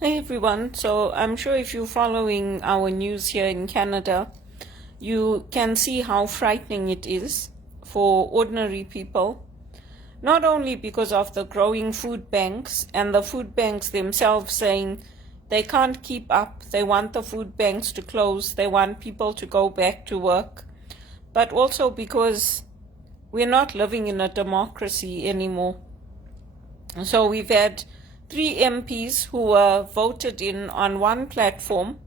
Hey everyone, so I'm sure if you're following our news here in Canada, you can see how frightening it is for ordinary people, not only because of the growing food banks and the food banks themselves saying they can't keep up, they want the food banks to close, they want people to go back to work, but also because we're not living in a democracy anymore. So we've had 3 MPs who were voted in on one platform,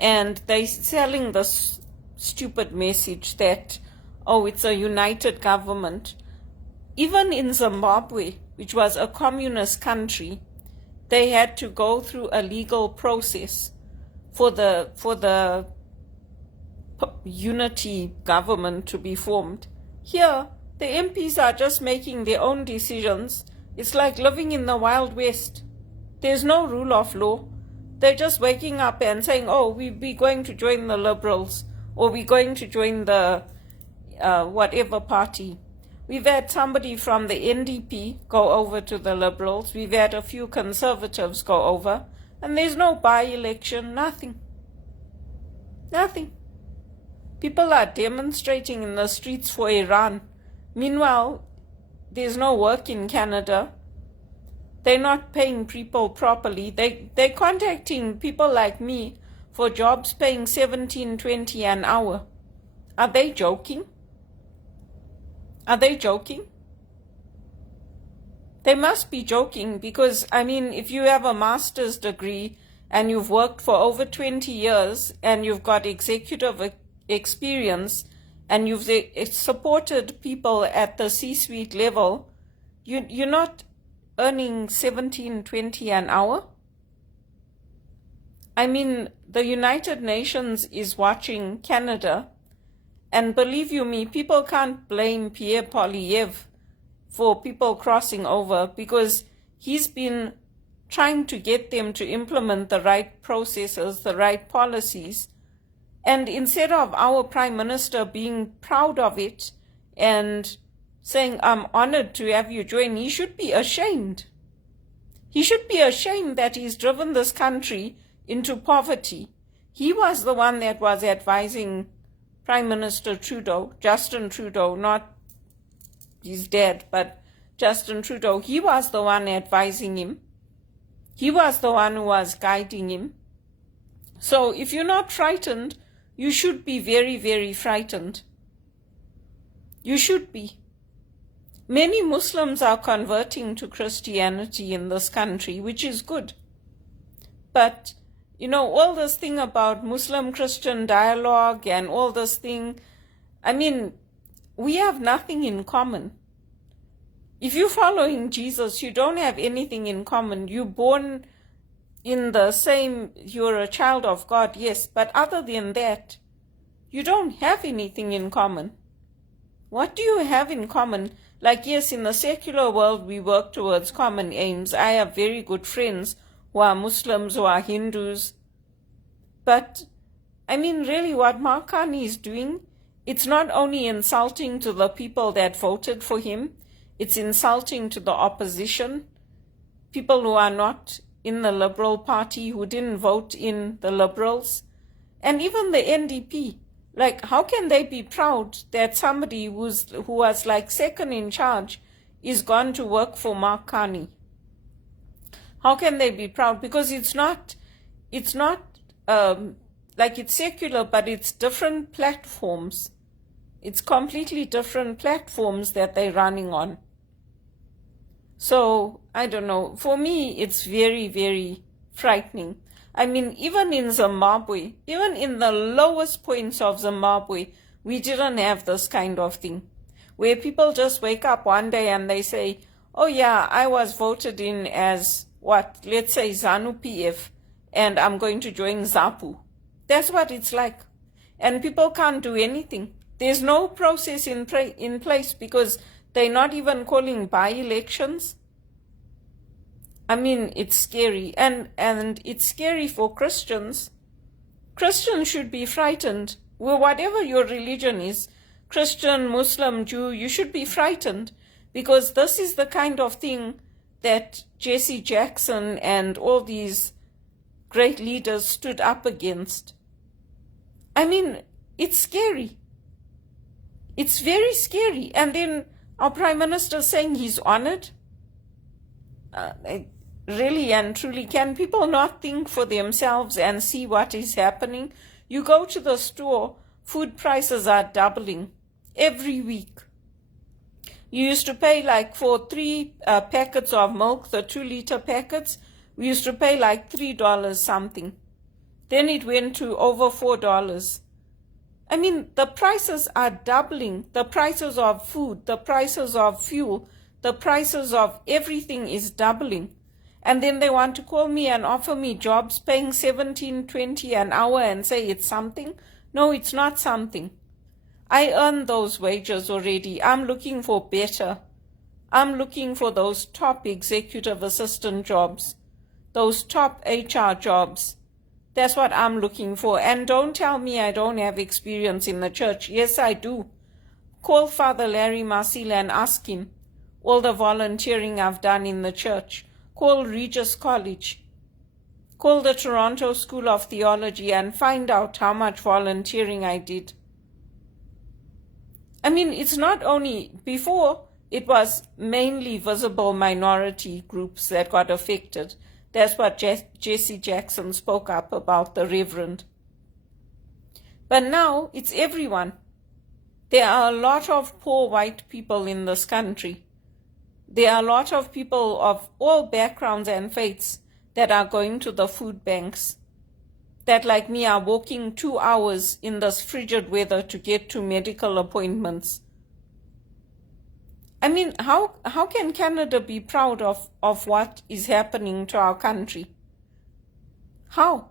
and they're selling this stupid message that, oh, it's a united government. Even in Zimbabwe, which was a communist country, they had to go through a legal process for the unity government to be formed. Here, the MPs are just making their own decisions. It's like living in the Wild West. There's no rule of law. They're just waking up and saying, oh, we're going to join the Liberals, or we're going to join the whatever party. We've had somebody from the NDP go over to the Liberals. We've had a few Conservatives go over. And there's no by-election, nothing. Nothing. People are demonstrating in the streets for Iran. Meanwhile, there's no work in Canada. They're not paying people properly. They're contacting people like me for jobs paying $17.20 an hour. Are they joking? Are they joking? They must be joking because, I mean, if you have a master's degree and you've worked for over 20 years and you've got executive experience and you've supported people at the C-suite level, you're not earning $17.20 an hour? I mean, the United Nations is watching Canada, and believe you me, people can't blame Pierre Poilievre for people crossing over because he's been trying to get them to implement the right processes, the right policies. And instead of our Prime Minister being proud of it and saying, I'm honored to have you join, he should be ashamed. He should be ashamed that he's driven this country into poverty. He was the one that was advising Prime Minister Trudeau, Justin Trudeau, not his dad, but Justin Trudeau. He was the one advising him. He was the one who was guiding him. So if you're not frightened, you should be very, very frightened. You should be. Many Muslims are converting to Christianity in this country, which is good. But, you know, all this thing about Muslim-Christian dialogue and all this thing, I mean, we have nothing in common. If you're following Jesus, you don't have anything in common. You're born in the same, you're a child of God, yes, but other than that, you don't have anything in common. What do you have in common? Like, yes, in the secular world, we work towards common aims. I have very good friends who are Muslims, who are Hindus. But, I mean, really what Mark Carney is doing, it's not only insulting to the people that voted for him, it's insulting to the opposition, people who are not in the Liberal Party, who didn't vote in the Liberals, and even the NDP. Like, how can they be proud that somebody who was like second in charge is gone to work for Mark Carney? How can they be proud? Because it's not like it's secular, but it's different platforms. It's completely different platforms that they're running on. So, I don't know. For me, it's very, very frightening. I mean, even in Zimbabwe, even in the lowest points of Zimbabwe, we didn't have this kind of thing, where people just wake up one day and they say, oh yeah, I was voted in as what, let's say ZANU-PF, and I'm going to join ZAPU. That's what it's like. And people can't do anything. There's no process in place because they're not even calling by-elections. I mean, it's scary, and it's scary for Christians. Christians should be frightened. Well, whatever your religion is, Christian, Muslim, Jew, you should be frightened because this is the kind of thing that Jesse Jackson and all these great leaders stood up against. I mean, it's scary. It's very scary. And then our Prime Minister saying he's honored. Really and truly, can people not think for themselves and see what is happening? You go to the store, food prices are doubling every week. You used to pay like for 3 packets of milk, the 2-liter packets, we used to pay like $3 something. Then it went to over $4. I mean, the prices are doubling. The prices of food, the prices of fuel, the prices of everything is doubling. And then they want to call me and offer me jobs paying $17.20 an hour and say it's something. No, it's not something. I earn those wages already. I'm looking for better. I'm looking for those top executive assistant jobs, those top HR jobs. That's what I'm looking for. And don't tell me I don't have experience in the church. Yes, I do. Call Father Larry Masila and ask him all the volunteering I've done in the church. Call Regis College. Call the Toronto School of Theology and find out how much volunteering I did. I mean, it's not only, before it was mainly visible minority groups that got affected. That's what Jesse Jackson spoke up about, the Reverend. But now it's everyone. There are a lot of poor white people in this country. There are a lot of people of all backgrounds and faiths that are going to the food banks, that like me are walking 2 hours in this frigid weather to get to medical appointments. I mean, how can Canada be proud of what is happening to our country? How?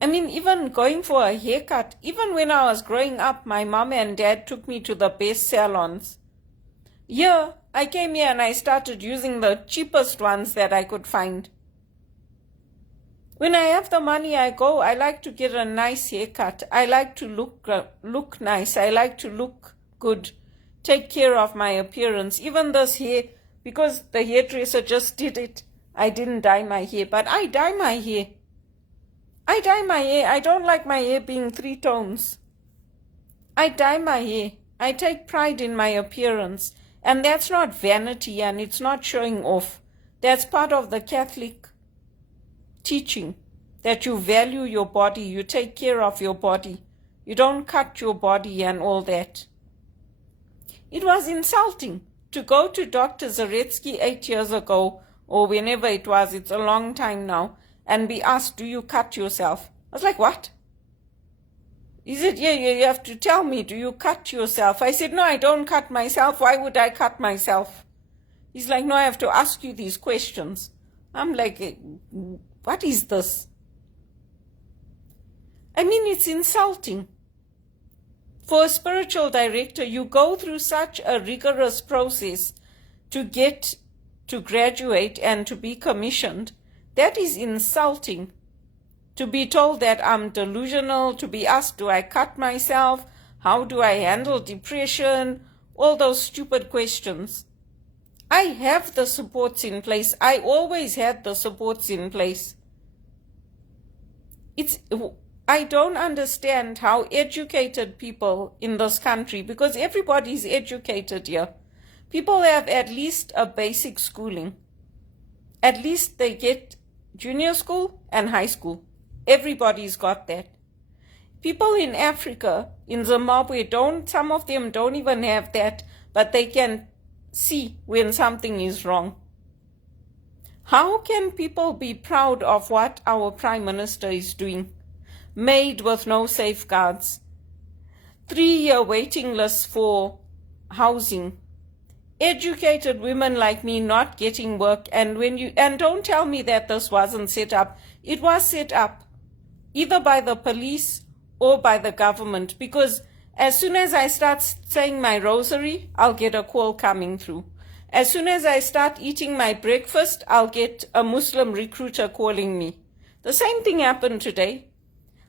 I mean, even going for a haircut, even when I was growing up, my mom and dad took me to the best salons. Yeah, I came here and I started using the cheapest ones that I could find. When I have the money, I go. I like to get a nice haircut. I like to look nice. I like to look good. Take care of my appearance. Even this hair, because the hairdresser just did it. I didn't dye my hair, but I dye my hair. I dye my hair. I don't like my hair being 3 tones. I dye my hair. I take pride in my appearance. And that's not vanity and it's not showing off. That's part of the Catholic teaching, that you value your body, you take care of your body. You don't cut your body and all that. It was insulting to go to Dr. Zaretsky 8 years ago, or whenever it was, it's a long time now, and be asked, do you cut yourself? I was like, what? He said, yeah, you have to tell me, do you cut yourself? I said, no, I don't cut myself. Why would I cut myself? He's like, no, I have to ask you these questions. I'm like, what is this? I mean, it's insulting. For a spiritual director, you go through such a rigorous process to get to graduate and to be commissioned. That is insulting. To be told that I'm delusional, to be asked, do I cut myself? How do I handle depression? All those stupid questions. I have the supports in place. I always had the supports in place. I don't understand how educated people in this country, because everybody's educated here. People have at least a basic schooling. At least they get junior school and high school. Everybody's got that. People in Africa, in Zimbabwe, some of them don't even have that, but they can see when something is wrong. How can people be proud of what our Prime Minister is doing? Made with no safeguards. 3-year waiting lists for housing. Educated women like me not getting work, and don't tell me that this wasn't set up. It was set up, either by the police or by the government, because as soon as I start saying my rosary, I'll get a call coming through. As soon as I start eating my breakfast, I'll get a Muslim recruiter calling me. The same thing happened today.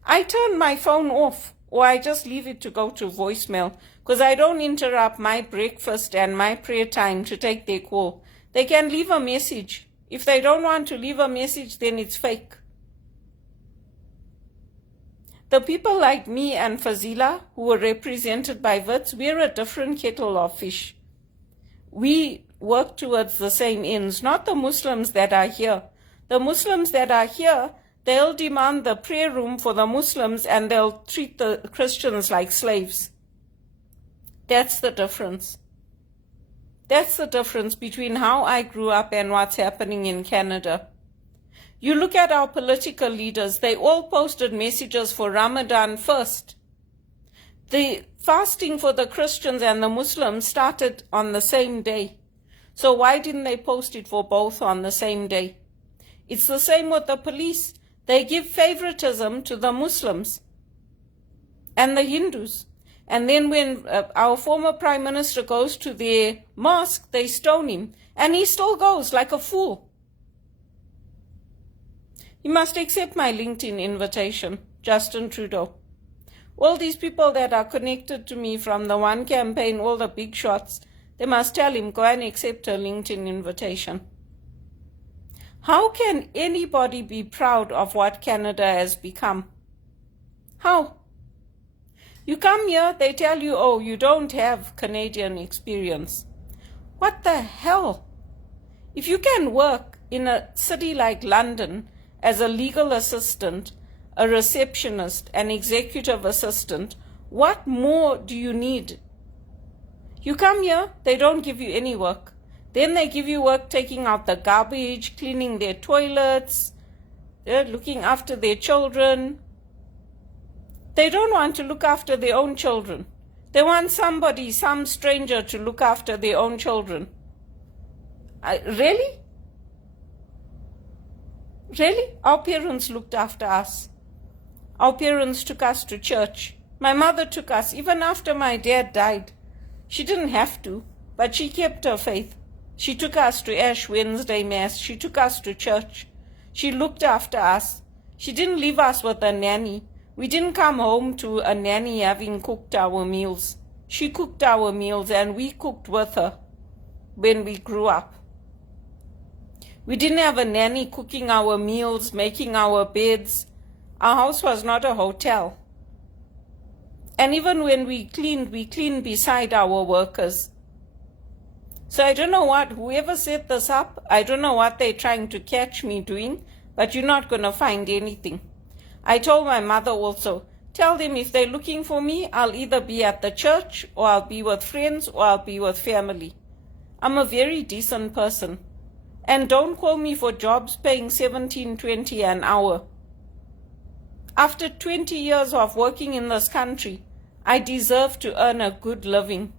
I turn my phone off, or I just leave it to go to voicemail, because I don't interrupt my breakfast and my prayer time to take their call. They can leave a message. If they don't want to leave a message, then it's fake. The people like me and Fazila, who were represented by Wits, we're a different kettle of fish. We work towards the same ends, not the Muslims that are here. The Muslims that are here, they'll demand the prayer room for the Muslims and they'll treat the Christians like slaves. That's the difference. That's the difference between how I grew up and what's happening in Canada. You look at our political leaders, they all posted messages for Ramadan first. The fasting for the Christians and the Muslims started on the same day. So why didn't they post it for both on the same day? It's the same with the police. They give favoritism to the Muslims and the Hindus. And then when our former Prime Minister goes to their mosque, they stone him. And he still goes like a fool. You must accept my LinkedIn invitation, Justin Trudeau. All these people that are connected to me from the One campaign, all the big shots, they must tell him, go and accept a LinkedIn invitation. How can anybody be proud of what Canada has become? How? You come here, they tell you, oh, you don't have Canadian experience. What the hell? If you can work in a city like London as a legal assistant, a receptionist, an executive assistant, what more do you need? You come here, they don't give you any work. Then they give you work taking out the garbage, cleaning their toilets, looking after their children. They don't want to look after their own children. They want somebody, some stranger, to look after their own children. Really? Really? Our parents looked after us. Our parents took us to church. My mother took us, even after my dad died. She didn't have to, but she kept her faith. She took us to Ash Wednesday Mass. She took us to church. She looked after us. She didn't leave us with a nanny. We didn't come home to a nanny having cooked our meals. She cooked our meals and we cooked with her when we grew up. We didn't have a nanny cooking our meals, making our beds. Our house was not a hotel. And even when we cleaned beside our workers. So I don't know whoever set this up, I don't know what they're trying to catch me doing, but you're not going to find anything. I told my mother also, tell them if they're looking for me, I'll either be at the church, or I'll be with friends, or I'll be with family. I'm a very decent person. And don't call me for jobs paying $17.20 an hour. After 20 years of working in this country, I deserve to earn a good living.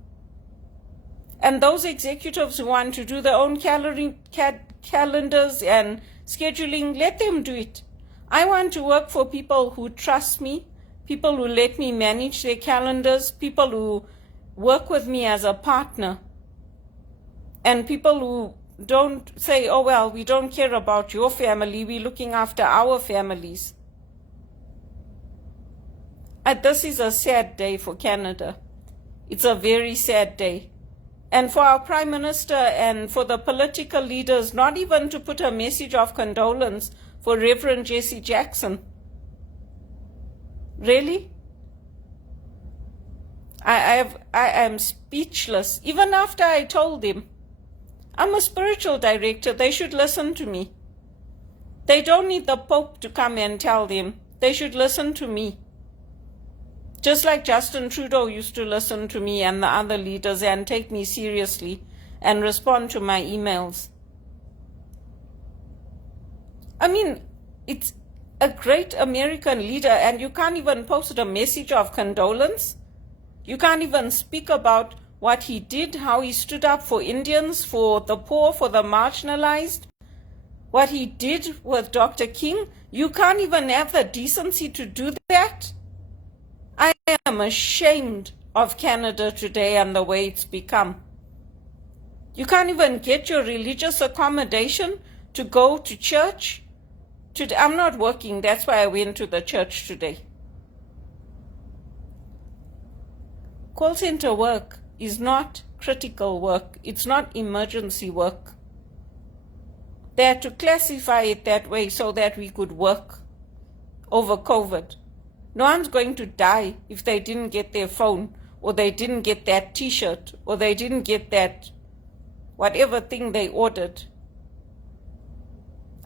And those executives who want to do their own calendars and scheduling, let them do it. I want to work for people who trust me, people who let me manage their calendars, people who work with me as a partner, and people who don't say, oh, well, we don't care about your family, we're looking after our families. This is a sad day for Canada. It's a very sad day. And for our Prime Minister and for the political leaders, not even to put a message of condolence for Reverend Jesse Jackson. Really? I am speechless. Even after I told him, I'm a spiritual director, they should listen to me. They don't need the Pope to come and tell them. They should listen to me. Just like Justin Trudeau used to listen to me and the other leaders and take me seriously and respond to my emails. I mean, it's a great American leader and you can't even post a message of condolence. You can't even speak about what he did, how he stood up for Indians, for the poor, for the marginalized, what he did with Dr. King. You can't even have the decency to do that. I am ashamed of Canada today and the way it's become. You can't even get your religious accommodation to go to church. I'm not working, that's why I went to the church today. Call center work is not critical work. It's not emergency work. They had to classify it that way so that we could work over COVID. No one's going to die if they didn't get their phone, or they didn't get that t-shirt, or they didn't get that whatever thing they ordered.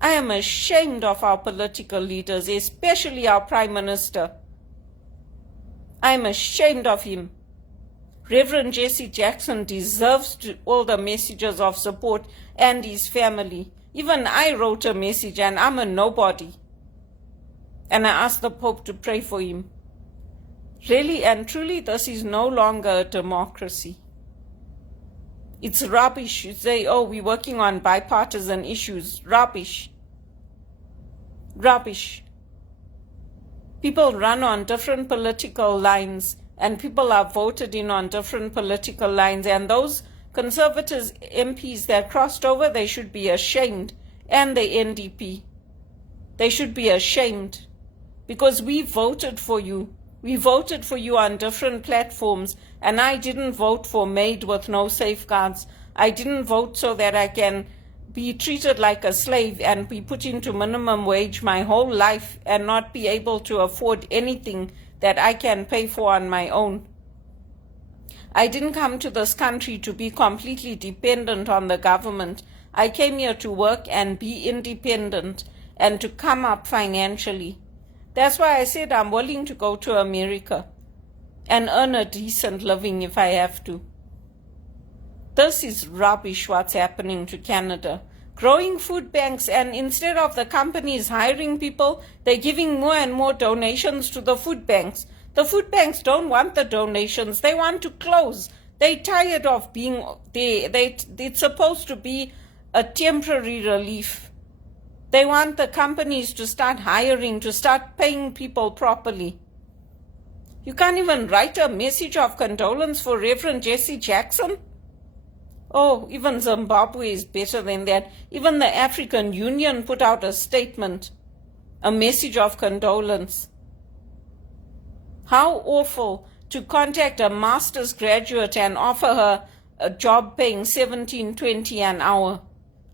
I am ashamed of our political leaders, especially our Prime Minister. I am ashamed of him. Reverend Jesse Jackson deserves all the messages of support, and his family. Even I wrote a message, and I'm a nobody. And I asked the Pope to pray for him. Really and truly, this is no longer a democracy. It's rubbish. You say, oh, we're working on bipartisan issues. Rubbish. Rubbish. People run on different political lines, and people are voted in on different political lines, and those Conservative MPs that crossed over, they should be ashamed, and the NDP. They should be ashamed, because we voted for you. We voted for you on different platforms, and I didn't vote for maid with no safeguards. I didn't vote so that I can be treated like a slave and be put into minimum wage my whole life and not be able to afford anything that I can pay for on my own. I didn't come to this country to be completely dependent on the government. I came here to work and be independent and to come up financially. That's why I said I'm willing to go to America and earn a decent living if I have to. This is rubbish what's happening to Canada. Growing food banks, and instead of the companies hiring people, they're giving more and more donations to the food banks. The food banks don't want the donations. They want to close. They're tired of being there. It's supposed to be a temporary relief. They want the companies to start hiring, to start paying people properly. You can't even write a message of condolence for Reverend Jesse Jackson? Oh, even Zimbabwe is better than that. Even the African Union put out a statement, a message of condolence. How awful to contact a master's graduate and offer her a job paying $17.20 an hour.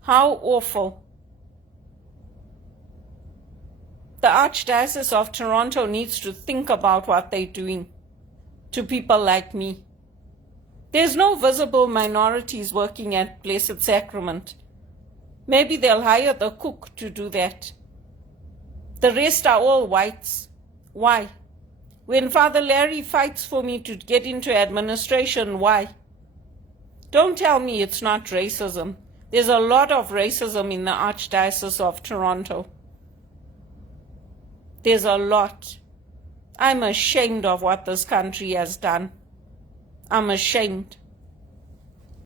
How awful. The Archdiocese of Toronto needs to think about what they're doing to people like me. There's no visible minorities working at Blessed Sacrament. Maybe they'll hire the cook to do that. The rest are all whites. Why? When Father Larry fights for me to get into administration, why? Don't tell me it's not racism. There's a lot of racism in the Archdiocese of Toronto. There's a lot. I'm ashamed of what this country has done. I'm ashamed.